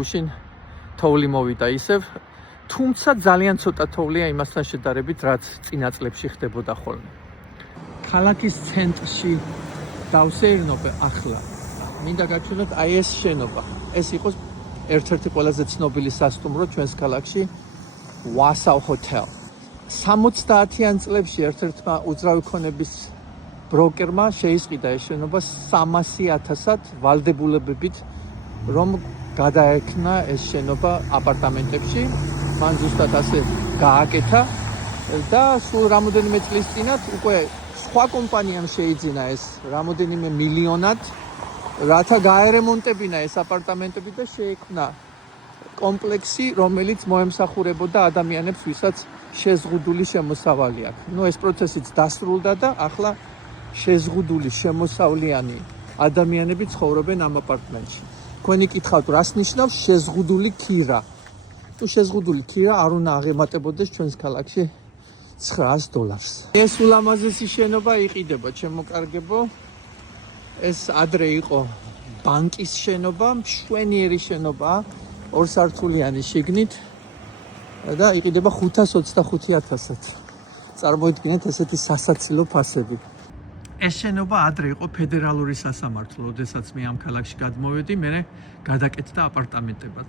გუშინ თოვლი მოვიდა ისევ, თუმცა ძალიან ცოტა თოვლია იმასთან შედარებით, რაც წინა წლებში ხდებოდა ხოლმე. ქალაქის ცენტრში დავსეირნობე ახლა. მინდა გაჩვენოთ აი ეს შენობა. ეს იყო ერთ-ერთი ყველაზე ცნობილი სასტუმრო ჩვენს ქალაქში, Warsaw Hotel. 70-იან წლებში ერთ-ერთმა უძრავი ქონების ბროკერმა შეისყიდა ეს შენობა 300,000-ად ვალდებულებებით, რომ გადაექნა ეს შენობა აპარტამენტებში. მან ზუსტად ასე გააკეთა და სულ რამოდენიმე წლის წინათ უკვე სხვა კომპანიამ შეიძინა ეს რამოდენიმე მილიონად, რათა გაერემონტებინა ეს აპარტამენტები და შეექმნა კომპლექსი, რომელიც მოემსახურებოდა ადამიანებს, ვისაც შეზღუდული შემოსავალი აქვს. ეს პროცესიც დასრულდა და ახლა შეზღუდული შემოსავლიანი ადამიანები ცხოვრობენ ამ აპარტამენტში. თქვენი კითხავთ, რას ნიშნავს შეზღუდული ქირა? შეზღუდული ქირა არ უნდა აღემატებოდეს ჩვენს ქალაქში $900. ეს ულამაზესი შენობა იყიდება, ჩემო ეს ადრე იყო ბანკის შენობა, მშვენიერი შენობა, ორსართულიანი შიგნით და იყიდება 525,000-ად. წარმოიდგინეთ ესეთი სასაცილო ფასები. ეს შენობა ადრე იყო ფედერალური სასამართლო, როდესაც მე ამ ქალაქში გადმოვედი, მე გადაკეთდა აპარტამენტებად.